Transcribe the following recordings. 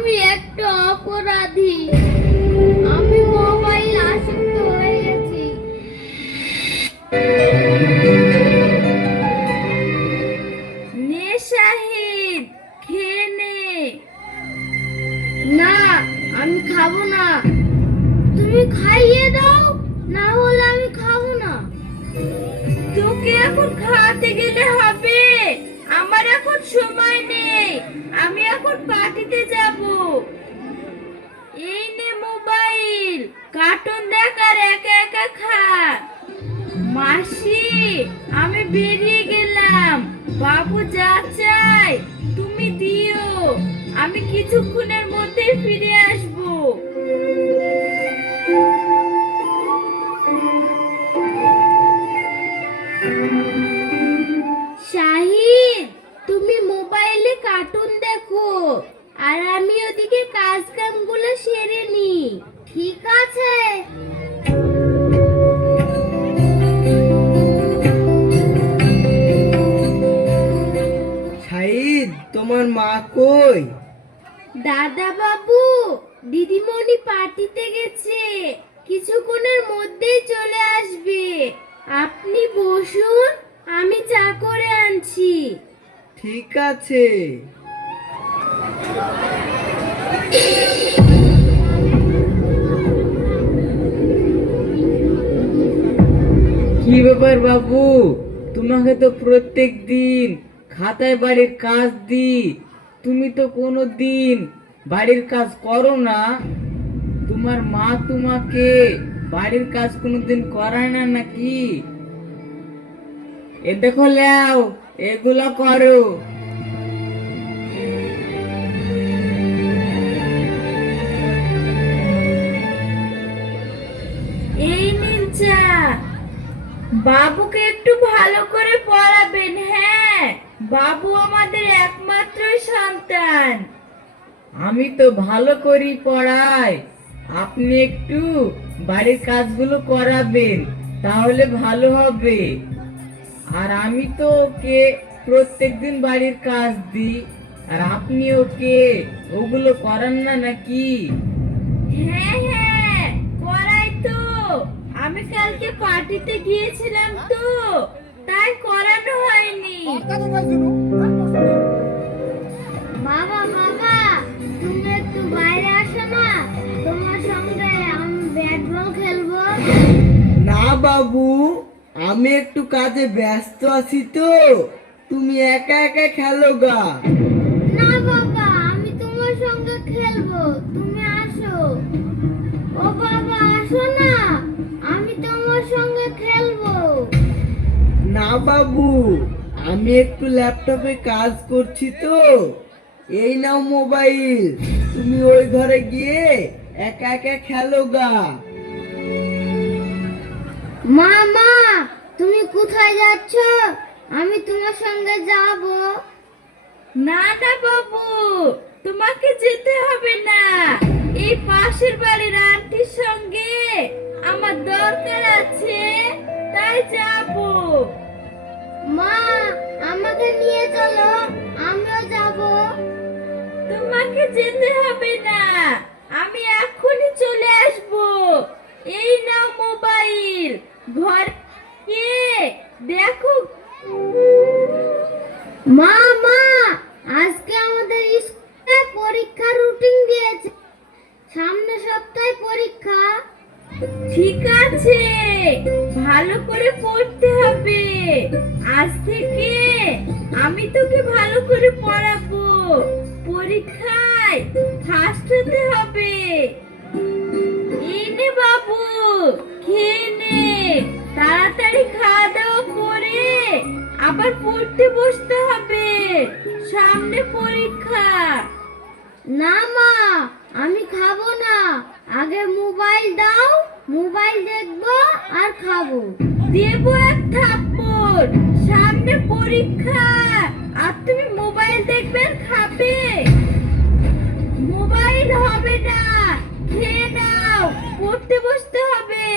আমি একটা অপরাধী। আমি মোবাইল আসক্ত হয়ে গেছি। খেয়ে না, আমি খাব না। তুমি খাইয়ে দাও, না হলে আমি খাব না। তোকে এখন খাওয়াতে গেলে হবে। আমার এখন সময় নেই। আমি এখন পার্টিতে কার্টুন দেখার একা একা খা। মাসি, আমি বেরিয়ে গেলাম। বাবু যা চাই তুমি দিও। আমি কিছুক্ষণের মধ্যে ফিরে আসব। তোমার মা কই? দাদা বাবু দিদিমণি পার্টিতে গেছে। কিছুক্ষণের মধ্যেই চলে আসবে। আপনি বসুন আমি চা করে আনছি। ঠিক আছে। কি ব্যাপার বাবু? তোমাকে তো প্রত্যেক দিন খাতায় বাড়ির কাজ দি তুমি তো কোনো দিন বাড়ির কাজ করো না। তোমার মা তোমাকে বাড়ির কাজ কোনোদিন করায় না নাকি? এ দেখো লেও, এগুলা করো। এই বাবুকে একটু ভালো করে পড়াবেন হ্যাঁ। বাবু আমাদের একমাত্র সন্তান। আমি তো ভালো করি পড়াই। আপনি একটু বাড়ির কাজগুলো করাবেন, তাহলে ভালো হবে। আর আমি তো ওকে প্রত্যেকদিন বাড়ির কাজ দিই। আর আপনি ওকে ওগুলো করান না নাকি? হ্যাঁ হ্যাঁ করাই তো। আমি কালকে পার্টিতে গিয়েছিলাম তো। তাই করানো হয়নি। বাবা বাবা তুমি একটু বাইরে আসো না। তোমার সঙ্গে আমি ব্যাট বল খেলব। না বাবু আমি একটু কাজে ব্যস্ত আছি তো। তুমি একা একা খেলো গা। বাবু আমি একটু ল্যাপটপে কাজ করছি তো। এই নাও মোবাইল তুমি ওই ঘরে গিয়ে একা একা খেলো গা। মা মা তুমি কোথায় যাচ্ছ? আমি তোমার সঙ্গে যাব। না না বাবু তোমাকে যেতে হবে না। এই পাশের বাড়ির আন্টির সঙ্গে আমার দরকার আছে তাই যাব। মা আমাকে নিয়ে চলো আমিও যাব। তোমাকে যেতে হবে না আমি এখনই চলে আসব। এই নাও মোবাইল ঘর গিয়ে দেখো। মা মা আজকে আমাদের স্কুলে পরীক্ষার রুটিন দিয়েছে। সামনে সপ্তাহে পরীক্ষা। ঠিক আছে, ভালো করে পড়তে হবে। আজ থেকে আমি তোকে ভালো করে পড়াবো। পরীক্ষায় ফার্স্ট হতে হবে। এই নে বাবু, খেয়ে নে। তাড়াতাড়ি খাওয়া দাওয়া করে আবার পড়তে বসতে হবে। সামনে পরীক্ষা। না মা আমি খাব না। আগে মোবাইল দাও, মোবাইল দেখব আর খাব। দেব এক থাপ্পড়, সামনে পরীক্ষা। আর তুমি মোবাইল দেখবে খাবে। মোবাইল হবে না, খেয়ে নাও, পড়তে বসতে হবে।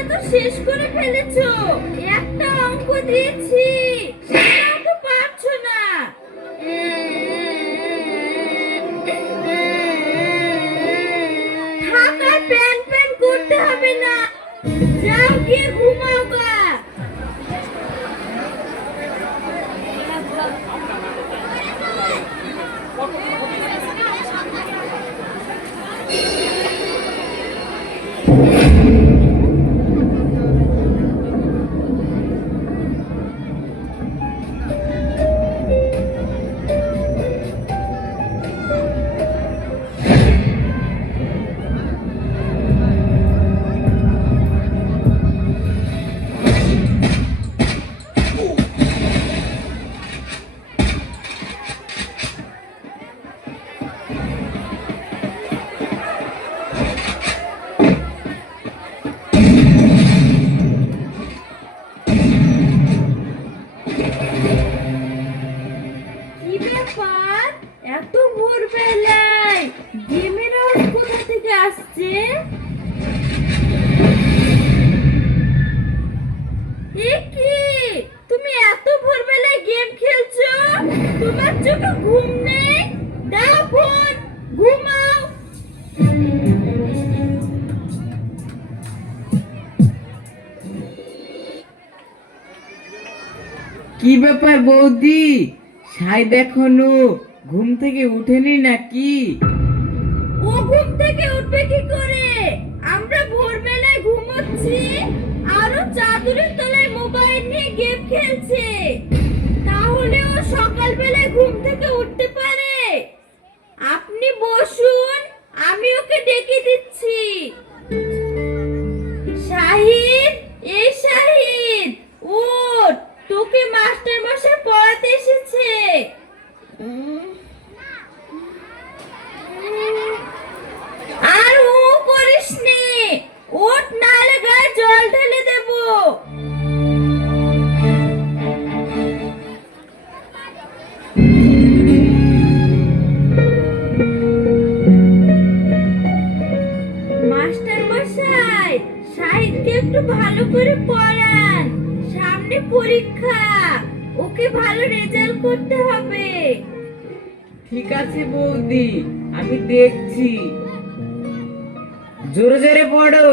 মাথাটা তো শেষ করে ফেলেছো। একটা অঙ্ক দিয়েছি। পারছ না। হবে না। যাও গিয়ে ঘুমাও গা। আওয়াজ কোথা থেকে আসছে? তুমি এত ভোর বেলায় গেম খেলছো? তোমার চোখে ঘুম নেই? দাও ফোন, ঘুমাও। কি ব্যাপার বৌদি? সাই এখনও ঘুম থেকে উঠেনি নাকি? ও ঘুম থেকে উঠবে কি করে? আমরা ভোরবেলায় ঘুমোচ্ছি আরও চাদরের তলায় মোবাইল নিয়ে গেম খেলছে। তাহলে ও সকালবেলায় ঘুম থেকে উঠতে পারে। আপনি বসুন, আমি ওকে ডেকে দিচ্ছি। শাহিদ, এ শাহিদ উঠ তোকে মাস্টার মশাই পড়াতে এসেছে। আর জোরে জোরে পড়ো।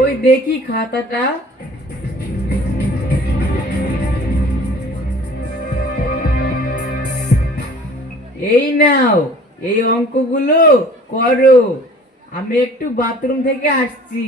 ওই দেখি খাতাটা। এই নাও, এই অঙ্কগুলো করো। আমি একটু বাথরুম থেকে আসছি।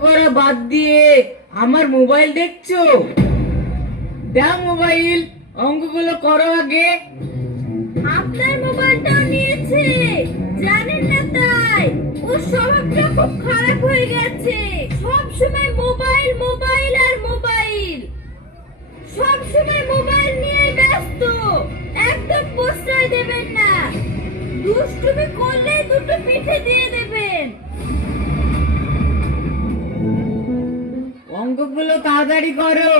করা বাদ দিয়ে আমার মোবাইল দেখছ? দাও মোবাইল, অঙ্কগুলো করো আগে। আপনার মোবাইলটাও নিয়েছে। জানেন না তাই। ওর স্বভাবটা খুব খারাপ হয়ে গেছে। সব সময় মোবাইল মোবাইল আর মোবাইল। সব সময় মোবাইল নিয়ে ব্যস্ত। একদম প্রশ্রয় দেবেন না। দুষ্টুমি করলে দুটো পিঠে দিয়ে দেবেন অঙ্কগুলো তাড়াতাড়ি করো।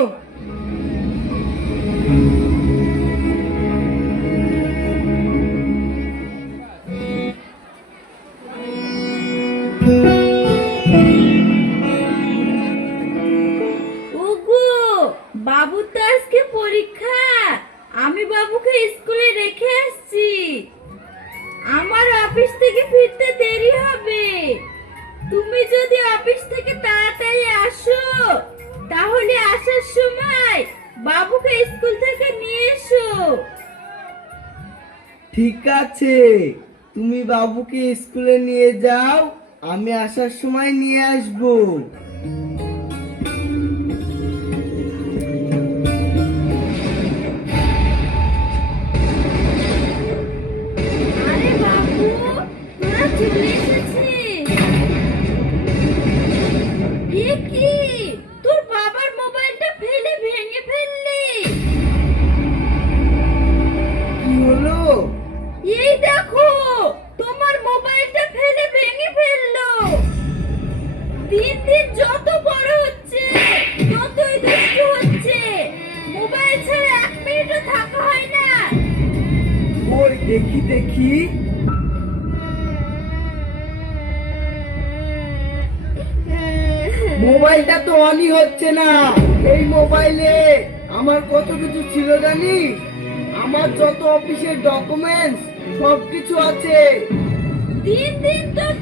তুমি বাবুকে স্কুলে নিয়ে যাও আমি আসার সময় নিয়ে আসব। আরে বাবু তোরা চলে মোবাইলটা তো অনই হচ্ছে না। এই মোবাইলে আমার কত কিছু ছিল জানিস আমার যত অফিসের ডকুমেন্টস সব কিছু আছে। দিন দিন তোর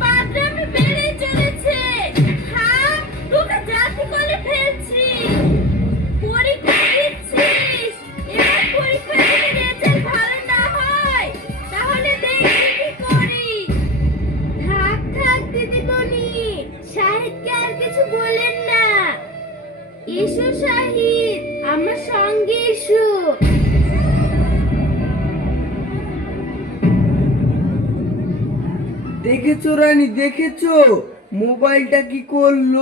দেখেছ মোবাইলটা কি করল?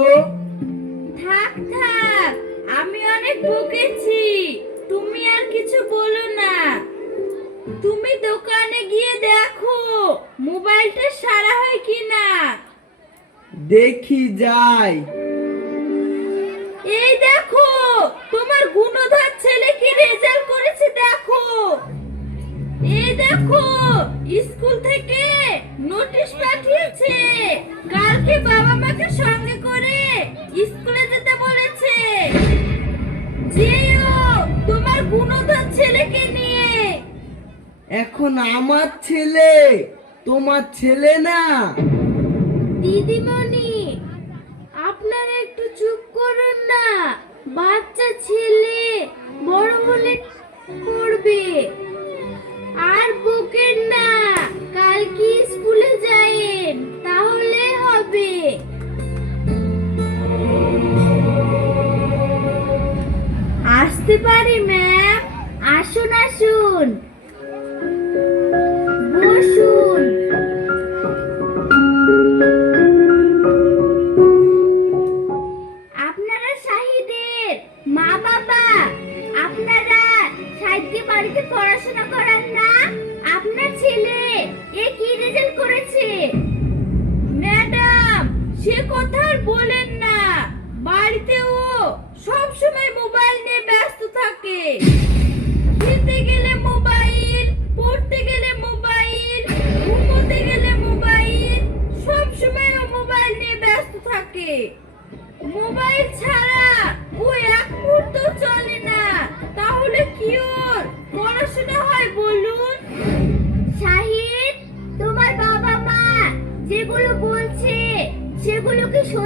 থাক থাক আমি অনেক বকেছি। তুমি আর কিছু বলো না। তুমি দোকানে গিয়ে দেখো মোবাইলটা সারা হয় কিনা। দেখি যাই। এই দেখো তোমার গুণধর ছেলে কি রেজাল্ট করেছে দেখো। এই দেখো স্কুল থেকে নোটিশ পাঠিয়েছে। কালকে বাবা মাকে সঙ্গে করে স্কুলে যেতে বলেছে। যেও তোমার গুণধর ছেলেকে নিয়ে। এখন আমার ছেলে তোমার ছেলে না। দিদিমণি আপনারা একটু চুপ করুন না। বাচ্চা ছেলে বড় হলে করবে। আর বকেন না। কাল কি স্কুলে যায়েন? তাহলে হবে। আসতে পারি ম্যাম আসুন আসুন।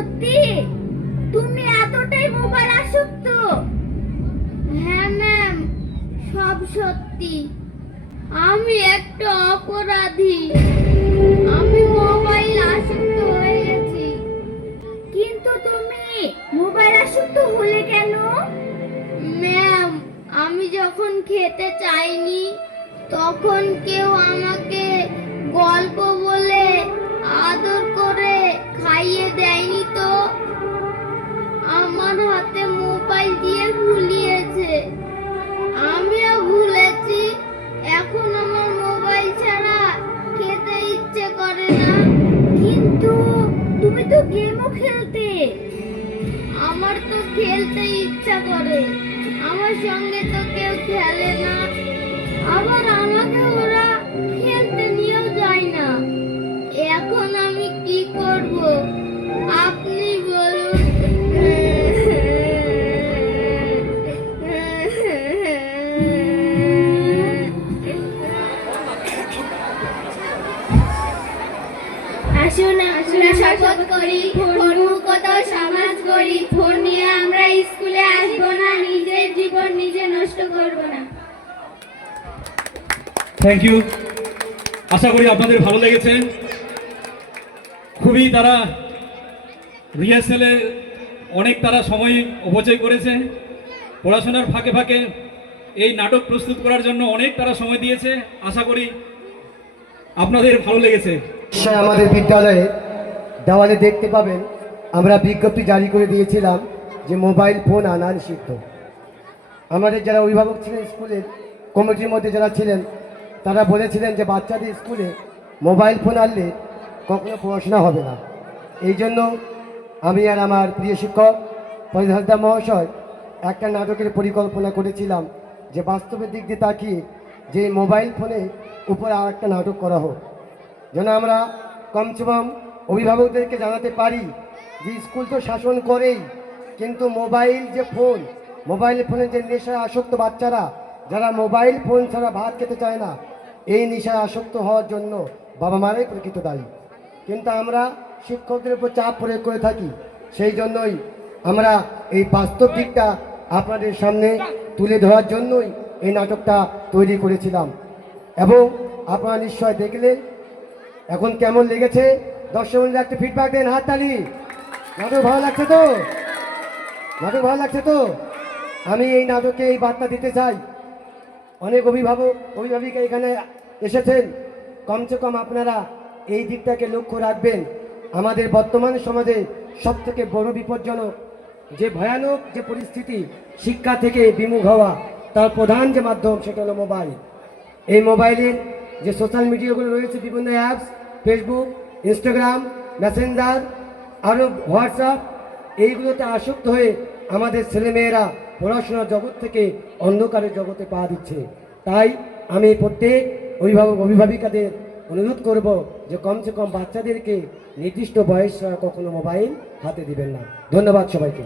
সত্যি? তুমি এতটাই মোবাইল আসক্ত হ্যাঁ ম্যাম সব সত্যি। আমি একটা অপরাধী। আমি মোবাইল আসক্ত হয়ে গেছি। কিন্তু তুমি মোবাইল আসক্ত হলে কেন? ম্যাম আমি যখন খেতে চাইনি, তখন কেউ আমাকে গল্প বলে আদর করে খাইয়ে দেয়নি। খেলতে ইচ্ছা করে। আমার সঙ্গে তো কেউ খেলে না। আবার আমাকে থ্যাংক ইউ আশা করি আপনাদের ভালো লেগেছে। খুবই তারা রিহার্সেলে অনেক তারা সময় অপচয় করেছে। পড়াশোনার ফাঁকে ফাঁকে এই নাটক প্রস্তুত করার জন্য অনেক তারা সময় দিয়েছে। আশা করি আপনাদের ভালো লেগেছে। আমাদের বিদ্যালয়ে দেওয়ালে দেখতে পাবেন, আমরা বিজ্ঞপ্তি জারি করে দিয়েছিলাম যে মোবাইল ফোন আনা নিষিদ্ধ আমাদের যারা অভিভাবক ছিলেন স্কুলের, কমিটির মধ্যে যারা ছিলেন তারা বলেছিলেন যে বাচ্চাদের স্কুলে মোবাইল ফোন আনলে কখনো পড়াশোনা হবে না। এই জন্য আমি আর আমার প্রিয় শিক্ষক পরিধারদা মহাশয় একটা নাটকের পরিকল্পনা করেছিলাম যে বাস্তবের দিক দিয়ে তাকিয়ে যে মোবাইল ফোনে উপরে আর একটা নাটক করা হোক। যেন আমরা কমসে কম অভিভাবকদেরকে জানাতে পারি যে স্কুল তো শাসন করেই, কিন্তু মোবাইল যে ফোন, মোবাইল ফোনে যে নেশায় আসক্ত বাচ্চারা, যারা মোবাইল ফোন ছাড়া ভাত খেতে চায় না এই নেশায় আসক্ত হওয়ার জন্য বাবা মারাই প্রকৃত দায়ী। কিন্তু আমরা শিক্ষকদের উপর চাপ প্রয়োগ করে থাকি। সেই জন্যই আমরা এই বাস্তব দিকটা আপনাদের সামনে তুলে ধরার জন্যই এই নাটকটা তৈরি করেছিলাম। এবং আপনারা নিশ্চয় দেখলেন এখন কেমন লেগেছে। দর্শক একটা ফিডব্যাক দেন হাততালি নাটক ভালো লাগছে তো? নাটক ভালো লাগছে তো? আমি এই নাটকে এই বার্তা দিতে চাই। অনেক অভিভাবক, অভিভাবিকা এখানে এসেছেন। কমসে কম আপনারা এই দিকটাকে লক্ষ্য রাখবেন। আমাদের বর্তমান সমাজে সব থেকে বড় বিপজ্জনক যে ভয়ানক যে পরিস্থিতি, শিক্ষা থেকে বিমুখ হওয়া, তার প্রধান যে মাধ্যম সেটা হলো মোবাইল। এই মোবাইলের যে সোশ্যাল মিডিয়াগুলো রয়েছে, বিভিন্ন অ্যাপস, ফেসবুক, ইনস্টাগ্রাম, মেসেঞ্জার, আরও হোয়াটসঅ্যাপ, এইগুলোতে আসক্ত হয়ে আমাদের ছেলেমেয়েরা পড়াশোনার জগৎ থেকে অন্ধকারের জগতে পা দিচ্ছে। তাই আমি প্রত্যেক অভিভাবক অভিভাবিকাদের অনুরোধ করব যে কমসে কম বাচ্চাদেরকে নির্দিষ্ট বয়স কখনো মোবাইল হাতে দিবেন না। ধন্যবাদ সবাইকে।